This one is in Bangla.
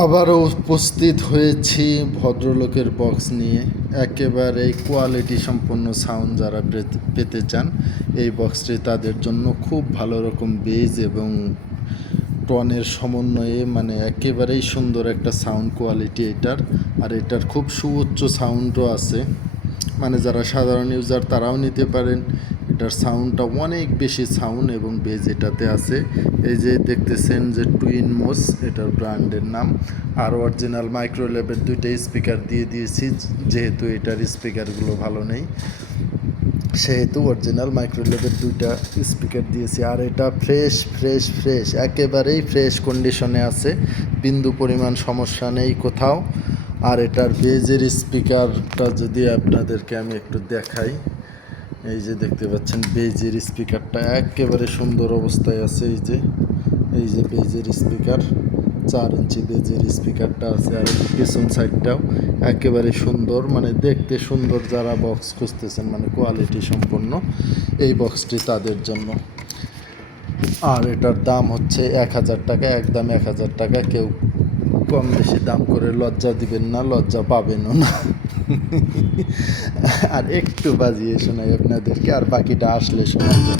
আবারও উপস্থিত হয়েছি ভদ্রলোকের বক্স নিয়ে। একেবারে কোয়ালিটি সম্পন্ন সাউন্ড যারা পেতে চান, এই বক্সটি তাদের জন্য খুব ভালো রকম বেজ এবং টনের সমন্বয়ে, মানে একেবারেই সুন্দর একটা সাউন্ড কোয়ালিটি এটার। আর এটার খুব সুউচ্চ সাউন্ডও আছে, মানে যারা সাধারণ ইউজার তারাও নিতে পারেন। এটার সাউন্ডটা অনেক বেশি সাউন্ড এবং বেজ এটাতে আছে। এই যে দেখতেছেন যে টুইন মোস এটার ব্র্যান্ডের নাম। আর অরিজিনাল মাইক্রো লেভেল দুইটা স্পিকার দিয়ে দিয়েছি, যেহেতু এটার স্পিকারগুলো ভালো নেই সেহেতু অরিজিনাল মাইক্রো লেভেল দুইটা স্পিকার দিয়েছি। আর এটা ফ্রেশ ফ্রেশ ফ্রেশ একেবারেই ফ্রেশ কন্ডিশনে আছে, বিন্দু পরিমাণ সমস্যা নেই কোথাও। আর এটার বেজের স্পিকারটা যদি আপনাদেরকে আমি একটু দেখাই, এই যে দেখতে পাচ্ছেন বেজের স্পিকারটা একেবারে সুন্দর অবস্থায় আছে। এই যে বেজের স্পিকার, 4 ইঞ্চি বেজের স্পিকারটা আছে। আর পেছন সাইডটাও একেবারে সুন্দর, মানে দেখতে সুন্দর। যারা বক্স খুঁজতেছেন মানে কোয়ালিটি সম্পন্ন, এই বক্সটি তাদের জন্য। আর এটার দাম হচ্ছে 1000 টাকা, একদম 1000 টাকা। কেউ কম বেশি দাম করে লজ্জা দিবেন না, লজ্জা পাবেনও না। আর একটু বাজিয়ে শোনাই আপনাদেরকে, আর বাকিটা আসলে শোনাবেন।